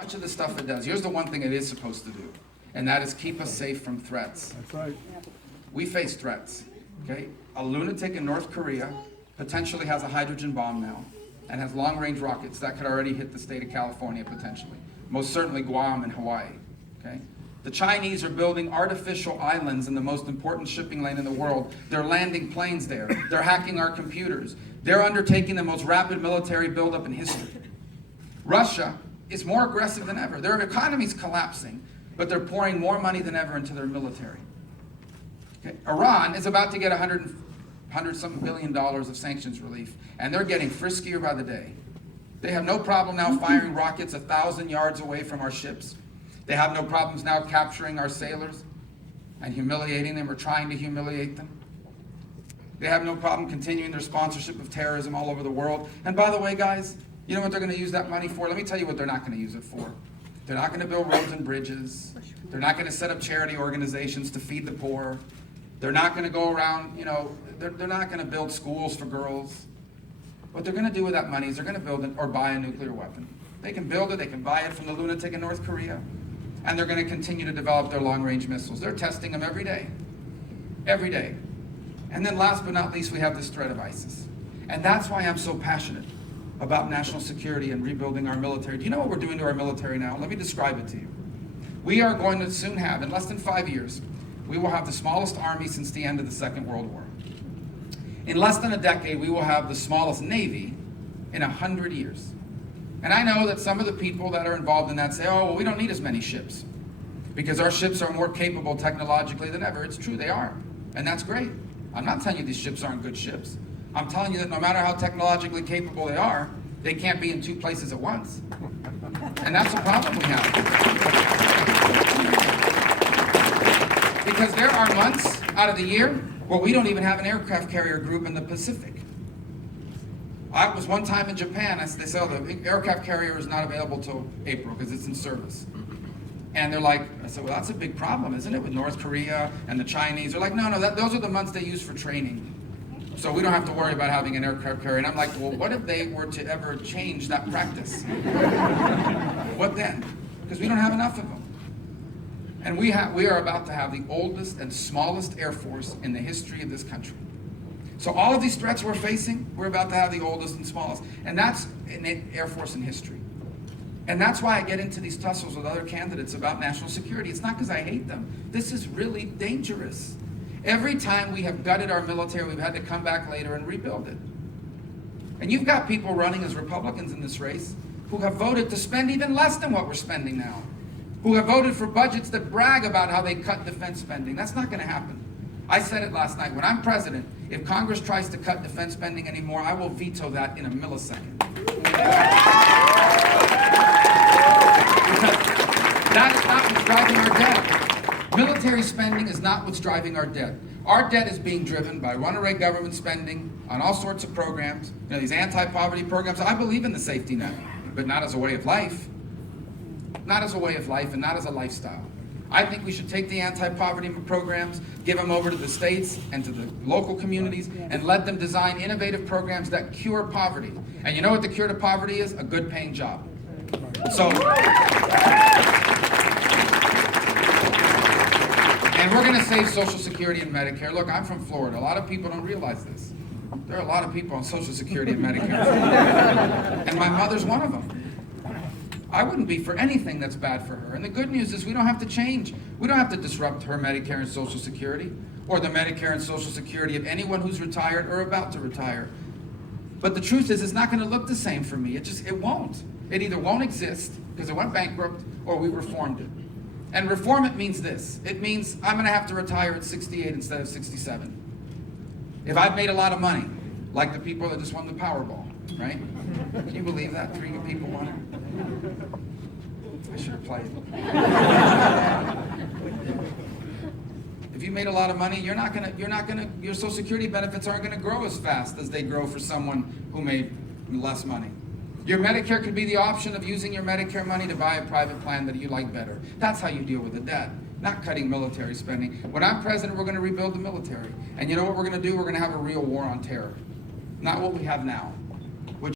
Much of the stuff it does, here's the one thing it is supposed to do, and that is keep us safe from threats. That's right. We face threats, okay? A lunatic in North Korea potentially has a hydrogen bomb now and has long-range rockets that could already hit the state of California potentially. Most certainly Guam and Hawaii, okay? The Chinese are building artificial islands in the most important shipping lane in the world. They're landing planes there. They're hacking our computers. They're undertaking the most rapid military buildup in history. Russia is more aggressive than ever. Their economy's collapsing, but they're pouring more money than ever into their military. Okay. Iran is about to get $100-something billion of sanctions relief, and they're getting friskier by the day. They have no problem now firing rockets 1,000 yards away from our ships. They have no problems now capturing our sailors and humiliating them or trying to humiliate them. They have no problem continuing their sponsorship of terrorism all over the world. And by the way, guys, you know what they're going to use that money for? Let me tell you what they're not going to use it for. They're not going to build roads and bridges. They're not going to set up charity organizations to feed the poor. They're not going to go around, they're not going to build schools for girls. What they're going to do with that money is they're going to build or buy a nuclear weapon. They can build it, they can buy it from the lunatic in North Korea, and they're going to continue to develop their long-range missiles. They're testing them every day. Every day. And then last but not least, we have this threat of ISIS. And that's why I'm so passionate about national security and rebuilding our military. Do you know what we're doing to our military now? Let me describe it to you. We are going to soon have, in less than 5 years, we will have the smallest army since the end of the Second World War. In less than a decade, we will have the smallest Navy in 100 years. And I know that some of the people that are involved in that say, oh, well, we don't need as many ships because our ships are more capable technologically than ever. It's true, they are. And that's great. I'm not telling you these ships aren't good ships. I'm telling you that no matter how technologically capable they are, they can't be in two places at once. And that's the problem we have. Because there are months out of the year where we don't even have an aircraft carrier group in the Pacific. I was one time in Japan, they said, oh, the aircraft carrier is not available till April because it's in service. And they're like, I said, well, that's a big problem, isn't it, with North Korea and the Chinese? They're like, no, those are the months they use for training. So we don't have to worry about having an aircraft carrier. And I'm like, well, what if they were to ever change that practice? What then? Because we don't have enough of them. And we are about to have the oldest and smallest Air Force in the history of this country. So all of these threats we're facing, we're about to have the oldest and smallest. And that's an Air Force in history. And that's why I get into these tussles with other candidates about national security. It's not because I hate them. This is really dangerous. Every time we have gutted our military, we've had to come back later and rebuild it. And you've got people running as Republicans in this race who have voted to spend even less than what we're spending now, who have voted for budgets that brag about how they cut defense spending. That's not going to happen. I said it last night. When I'm president, if Congress tries to cut defense spending anymore, I will veto that in a millisecond. Because that is not what's driving our debt. Military spending is not what's driving our debt. Our debt is being driven by runaway government spending on all sorts of programs, these anti-poverty programs. I believe in the safety net, but not as a way of life. Not as a way of life and not as a lifestyle. I think we should take the anti-poverty programs, give them over to the states and to the local communities, and let them design innovative programs that cure poverty. And you know what the cure to poverty is? A good paying job. So, and we're going to save Social Security and Medicare. Look, I'm from Florida. A lot of people don't realize this. There are a lot of people on Social Security and Medicare. And my mother's one of them. I wouldn't be for anything that's bad for her. And the good news is we don't have to change. We don't have to disrupt her Medicare and Social Security, or the Medicare and Social Security of anyone who's retired or about to retire. But the truth is, it's not going to look the same for me. It won't. It either won't exist because it went bankrupt, or we reformed it. And reform it means this. It means I'm going to have to retire at 68 instead of 67. If I've made a lot of money, like the people that just won the Powerball, right? Can you believe that? 3 people won it. I should have played. If you made a lot of money, your Social Security benefits aren't gonna grow as fast as they grow for someone who made less money. Your Medicare could be the option of using your Medicare money to buy a private plan that you like better. That's how you deal with the debt, not cutting military spending. When I'm president, we're gonna rebuild the military. And you know what we're gonna do? We're gonna have a real war on terror. Not what we have now.